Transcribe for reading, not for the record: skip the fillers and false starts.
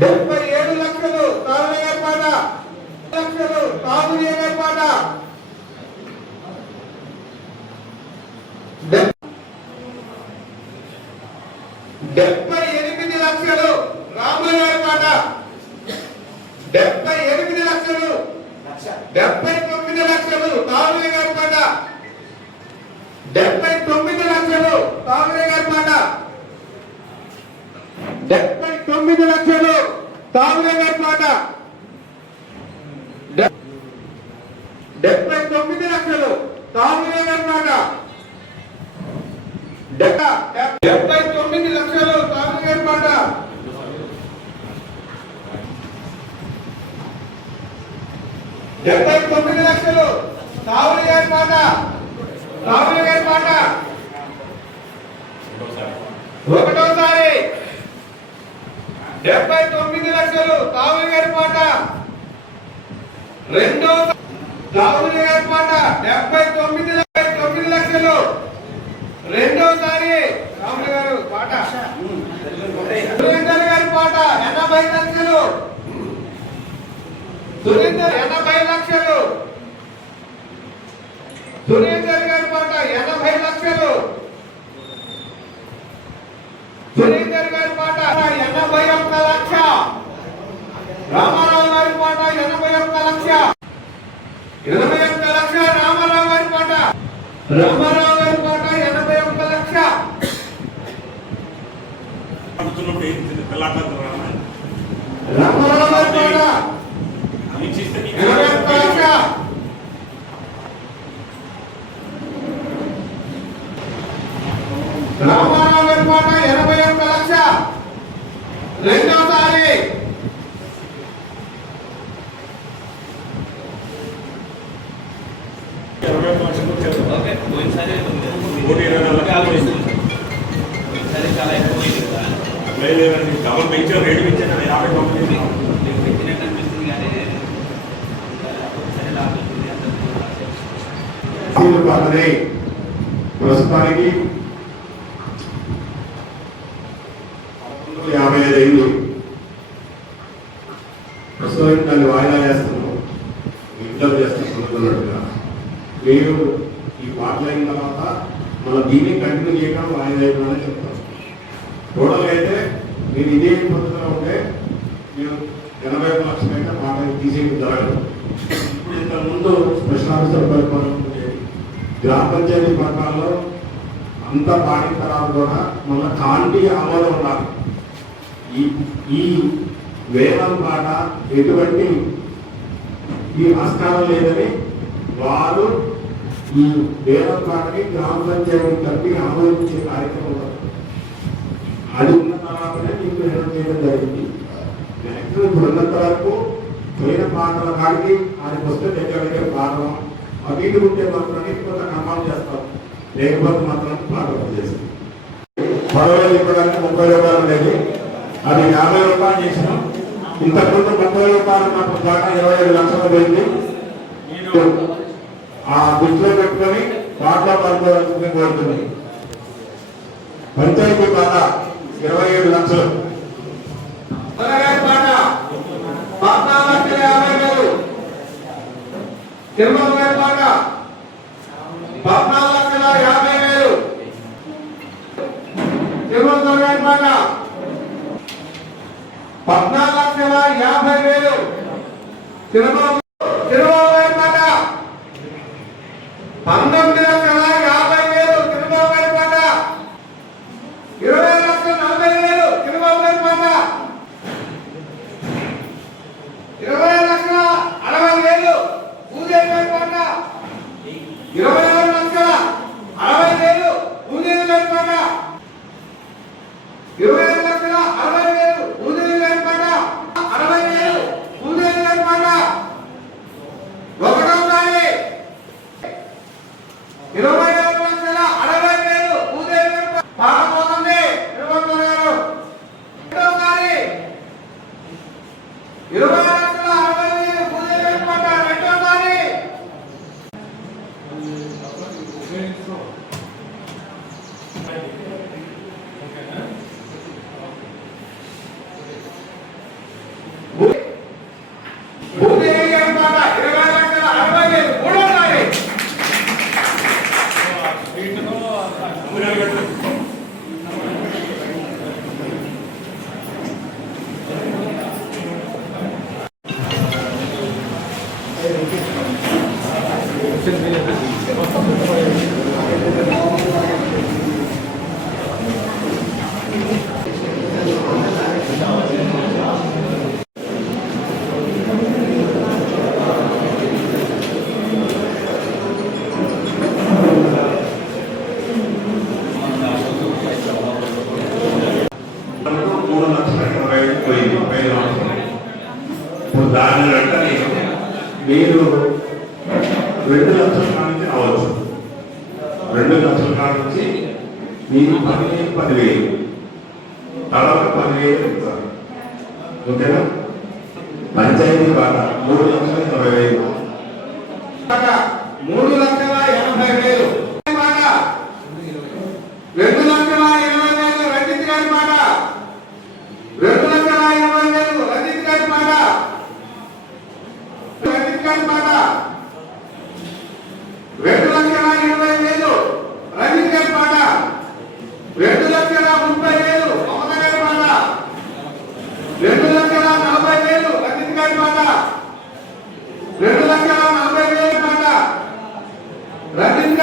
77 లక్షలు తాగునీరు లక్షలు తాగునీరు పాట 78 లక్షలు రాములగారి పాట 78 లక్షలు 79 లక్షలు తాగునీరు పాట 79 లక్షలు తాగునీరు పాట 79 లక్షలు తాగునీరు పాట 79 లక్షలు తాగునీరు పాట 79 లక్షలు తాగునీరు పాట 79 లక్షలు తాగునీరు పాట తాగునీరు పాట ఒకటోసారి 79 లక్షలు తాగునీరు పాట రెండో తాగునీరు పాట 79 లక్షలు రెండోసారి రాములు గారు పాట సురేందర్ గారి పాట 80 లక్షలు సురేందర్ 80 లక్షలు సురేందర్ గారి పాట 80 లక్షలు సురేందర్ గారి పాట 81 లక్ష రామారావు గారి పాట 81 లక్ష 81 లక్ష రామారావు గారి పాట రామారావు గారి పాట 81 లక్ష రామారావు గారి పాట 81 లక్ష రామారావు గారి పాట 81 లక్ష రెండోసారి డబల్ పెంచారు రేటు పెంచాను 50 పంపించింది ప్రస్తుతానికి 55 ఏళ్ళు ప్రస్తుతానికి దాన్ని వాయిదా చేస్తున్నాం విడుదల చేస్తున్నట్టుగా మీరు ఈ పాటలు అయిన తర్వాత మన దీన్ని కంటిన్యూ చేయడం వాయిదా వేయడం చెప్తాం. టోటల్గా అయితే మీరు ఇదే పద్ధతిలో ఉంటే మీరు 81 లక్షలు అయితే పాట తీసేది జరగదు. ఇప్పుడు ఇంతకుముందు స్పెషల్ ఆఫీసర్ పరిపాలన గ్రామ పంచాయతీ పథకాల్లో అంత పాడిన తర్వాత కూడా మన కాంటి అమలు ఉండాలి. ఈ వేలం పాట ఎటువంటి ఈ ఆస్కారం లేదని వారు ఈ వేలం పాటని గ్రామ పంచాయతీ కలిపి ఆమోదించే కార్యక్రమం అది ఉన్న తర్వాతనే మీకు వేలం చేయడం జరిగింది. మ్యాక్సిమం ఇప్పుడు ఉన్నంత వరకు పోయిన పాటల కాడికి ఆయనకు వస్తే దగ్గర పాడడం అటు ఇటు ఉంటే మాత్రమే కొంత కన్ఫామ్ చేస్తాం, లేకపోతే మాత్రం పాట చేస్తాం. 10,000 ఇవ్వడానికి 30 రూపాయలు ఉండేది, అది 50 రూపాయలు చేసినాం. ఇంతకుముందు 30 రూపాయలు మాకు దాకా 27 లక్షలు పోయింది. మీరు ఆ దృష్టిలో పెట్టుకొని పాటలో పాడుకోవాల్సింది కోరుతుంది. పంచాయతీ పాట 27 లక్షలు తిరుమల గారి పాట 14,50,000 తిరుమల గారి పాట 14,50,000 తిరుమల గారి పాట 19,50,000 తిరుమల గారి పాట 20,40,000 తిరుమల గారి పాట 20,60,000 పూజారి గారి పాట 26,60,000 పూజారి గారి పాట 26,60,000 పూజారి గారి పాట 60,000 పూజారి గారి పాట ఒకటోసారి 26,60,000 పూజారి గారి పాట పోతుంది. తిరుమల గారు రెండోసారి 20,60,000 పూజారి గారి పాట రెండోసారి అని అంటే మీరు 2 లక్షల కాడ నుంచి రావచ్చు. 2 లక్షల కాడ నుంచి మీరు 10,000 తర్వాత 10,000 ఇస్తారు. ఓకేనా? పంచాయతీ బాగా 3,80,000 3,80,000 మాట 2,80,000 రంజిత్ గారి మాట 2,80,000 రంజిత్ గారి మాట రంజిత్ గారి మాట 2,80,000 రంజిత్ గారి మాట 2,30,000 మమత గారి మాట 2,40,000 రంజిత్ గారి మాట 2,40,000 మాట రంజిత్